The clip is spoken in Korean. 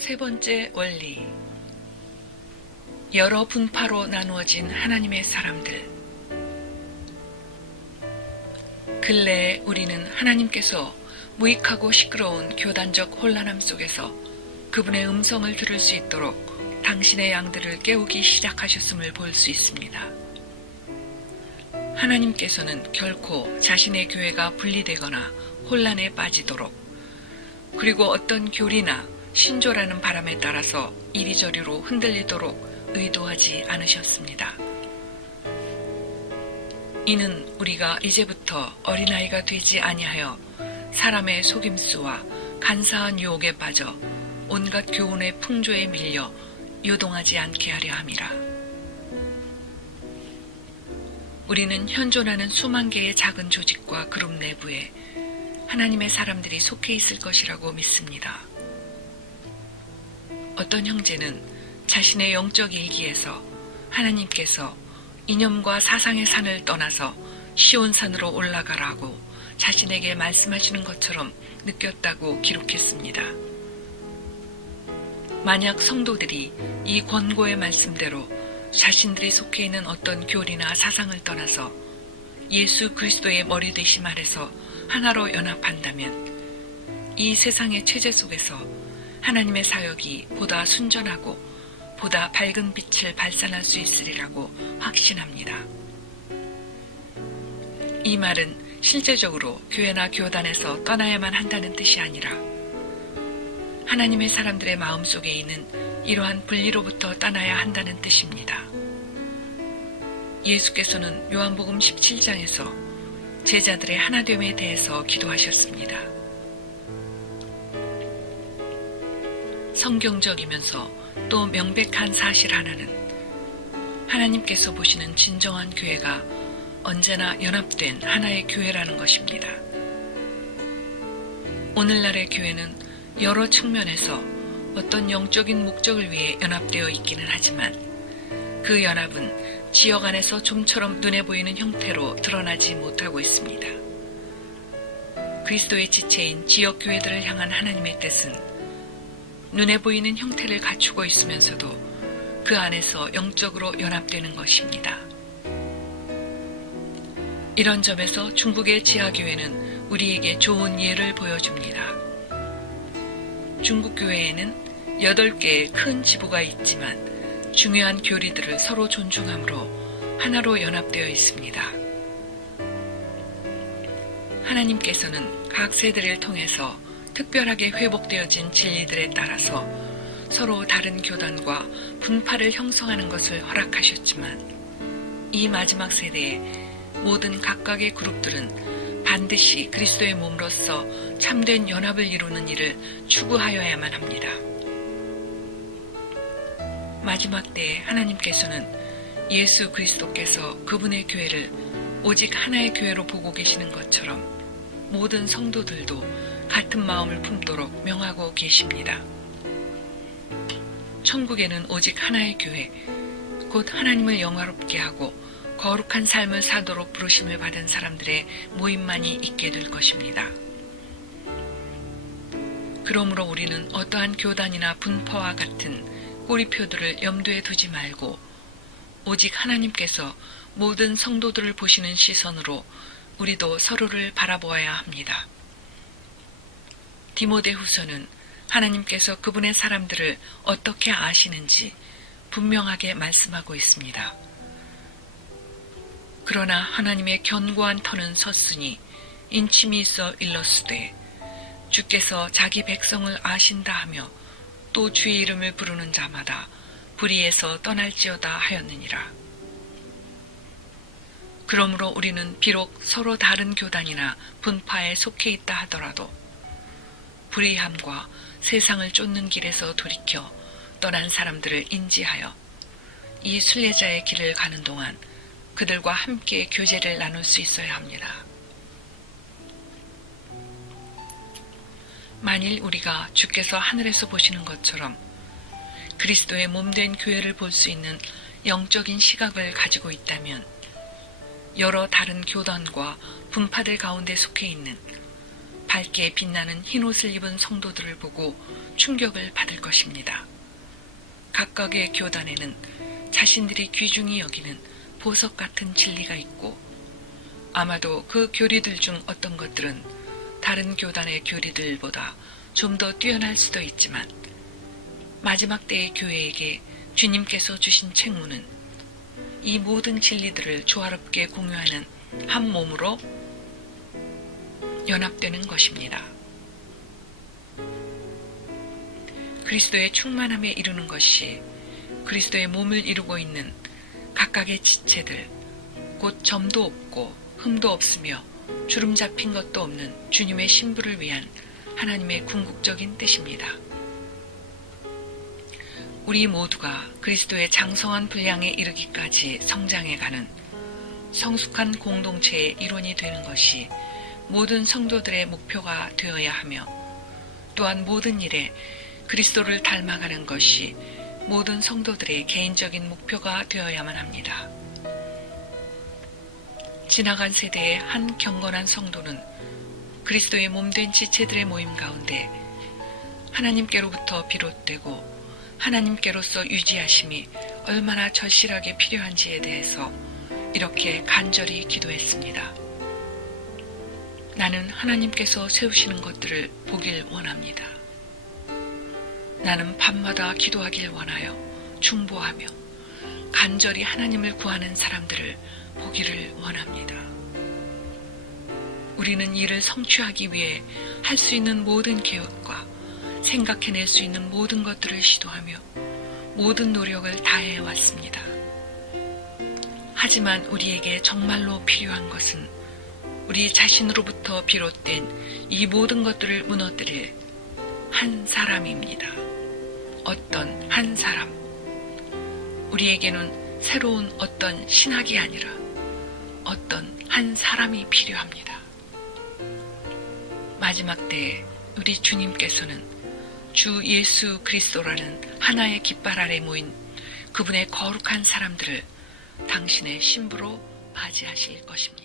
세 번째 원리. 여러 분파로 나누어진 하나님의 사람들. 근래에 우리는 하나님께서 무익하고 시끄러운 교단적 혼란함 속에서 그분의 음성을 들을 수 있도록 당신의 양들을 깨우기 시작하셨음을 볼 수 있습니다. 하나님께서는 결코 자신의 교회가 분리되거나 혼란에 빠지도록, 그리고 어떤 교리나 신조라는 바람에 따라서 이리저리로 흔들리도록 의도하지 않으셨습니다. 이는 우리가 이제부터 어린아이가 되지 아니하여 사람의 속임수와 간사한 유혹에 빠져 온갖 교훈의 풍조에 밀려 요동하지 않게 하려 함이라. 우리는 현존하는 수만 개의 작은 조직과 그룹 내부에 하나님의 사람들이 속해 있을 것이라고 믿습니다. 어떤 형제는 자신의 영적 일기에서 하나님께서 이념과 사상의 산을 떠나서 시온산으로 올라가라고 자신에게 말씀하시는 것처럼 느꼈다고 기록했습니다. 만약 성도들이 이 권고의 말씀대로 자신들이 속해 있는 어떤 교리나 사상을 떠나서 예수 그리스도의 머리 되심 아래서 하나로 연합한다면 이 세상의 체제 속에서 하나님의 사역이 보다 순전하고 보다 밝은 빛을 발산할 수 있으리라고 확신합니다. 이 말은 실제적으로 교회나 교단에서 떠나야만 한다는 뜻이 아니라 하나님의 사람들의 마음속에 있는 이러한 분리로부터 떠나야 한다는 뜻입니다. 예수께서는 요한복음 17장에서 제자들의 하나됨에 대해서 기도하셨습니다. 성경적이면서 또 명백한 사실 하나는 하나님께서 보시는 진정한 교회가 언제나 연합된 하나의 교회라는 것입니다. 오늘날의 교회는 여러 측면에서 어떤 영적인 목적을 위해 연합되어 있기는 하지만 그 연합은 지역 안에서 좀처럼 눈에 보이는 형태로 드러나지 못하고 있습니다. 그리스도의 지체인 지역 교회들을 향한 하나님의 뜻은 눈에 보이는 형태를 갖추고 있으면서도 그 안에서 영적으로 연합되는 것입니다. 이런 점에서 중국의 지하교회는 우리에게 좋은 예를 보여줍니다. 중국 교회에는 8개의 큰 지부가 있지만 중요한 교리들을 서로 존중함으로 하나로 연합되어 있습니다. 하나님께서는 각 세대를 통해서 특별하게 회복되어진 진리들에 따라서 서로 다른 교단과 분파를 형성하는 것을 허락하셨지만 이 마지막 세대의 모든 각각의 그룹들은 반드시 그리스도의 몸으로서 참된 연합을 이루는 일을 추구하여야만 합니다. 마지막 때에 하나님께서는 예수 그리스도께서 그분의 교회를 오직 하나의 교회로 보고 계시는 것처럼 모든 성도들도 같은 마음을 품도록 명하고 계십니다. 천국에는 오직 하나의 교회, 곧 하나님을 영화롭게 하고 거룩한 삶을 사도록 부르심을 받은 사람들의 모임만이 있게 될 것입니다. 그러므로 우리는 어떠한 교단이나 분파와 같은 꼬리표들을 염두에 두지 말고 오직 하나님께서 모든 성도들을 보시는 시선으로 우리도 서로를 바라보아야 합니다. 디모데후서는 하나님께서 그분의 사람들을 어떻게 아시는지 분명하게 말씀하고 있습니다. 그러나 하나님의 견고한 터는 섰으니 인침이 있어 일렀으되 주께서 자기 백성을 아신다 하며 또 주의 이름을 부르는 자마다 불의에서 떠날지어다 하였느니라. 그러므로 우리는 비록 서로 다른 교단이나 분파에 속해 있다 하더라도 불의함과 세상을 쫓는 길에서 돌이켜 떠난 사람들을 인지하여 이 순례자의 길을 가는 동안 그들과 함께 교제를 나눌 수 있어야 합니다. 만일 우리가 주께서 하늘에서 보시는 것처럼 그리스도의 몸된 교회를 볼 수 있는 영적인 시각을 가지고 있다면 여러 다른 교단과 분파들 가운데 속해 있는 밝게 빛나는 흰옷을 입은 성도들을 보고 충격을 받을 것입니다. 각각의 교단에는 자신들이 귀중히 여기는 보석 같은 진리가 있고, 아마도 그 교리들 중 어떤 것들은 다른 교단의 교리들보다 좀 더 뛰어날 수도 있지만, 마지막 때의 교회에게 주님께서 주신 책무는 이 모든 진리들을 조화롭게 공유하는 한 몸으로 연합되는 것입니다. 그리스도의 충만함에 이루는 것이 그리스도의 몸을 이루고 있는 각각의 지체들, 곧 점도 없고 흠도 없으며 주름 잡힌 것도 없는 주님의 신부를 위한 하나님의 궁극적인 뜻입니다. 우리 모두가 그리스도의 장성한 분량에 이르기까지 성장해가는 성숙한 공동체의 일원이 되는 것이 모든 성도들의 목표가 되어야 하며, 또한 모든 일에 그리스도를 닮아가는 것이 모든 성도들의 개인적인 목표가 되어야만 합니다. 지나간 세대의 한 경건한 성도는 그리스도의 몸된 지체들의 모임 가운데 하나님께로부터 비롯되고 하나님께로서 유지하심이 얼마나 절실하게 필요한지에 대해서 이렇게 간절히 기도했습니다. 나는 하나님께서 세우시는 것들을 보길 원합니다. 나는 밤마다 기도하길 원하여 중보하며 간절히 하나님을 구하는 사람들을 보기를 원합니다. 우리는 이를 성취하기 위해 할 수 있는 모든 계획과 생각해낼 수 있는 모든 것들을 시도하며 모든 노력을 다해 왔습니다. 하지만 우리에게 정말로 필요한 것은 우리 자신으로부터 비롯된 이 모든 것들을 무너뜨릴 한 사람입니다. 어떤 한 사람. 우리에게는 새로운 어떤 신학이 아니라 어떤 한 사람이 필요합니다. 마지막 때에 우리 주님께서는 주 예수 그리스도라는 하나의 깃발 아래 모인 그분의 거룩한 사람들을 당신의 신부로 맞이하실 것입니다.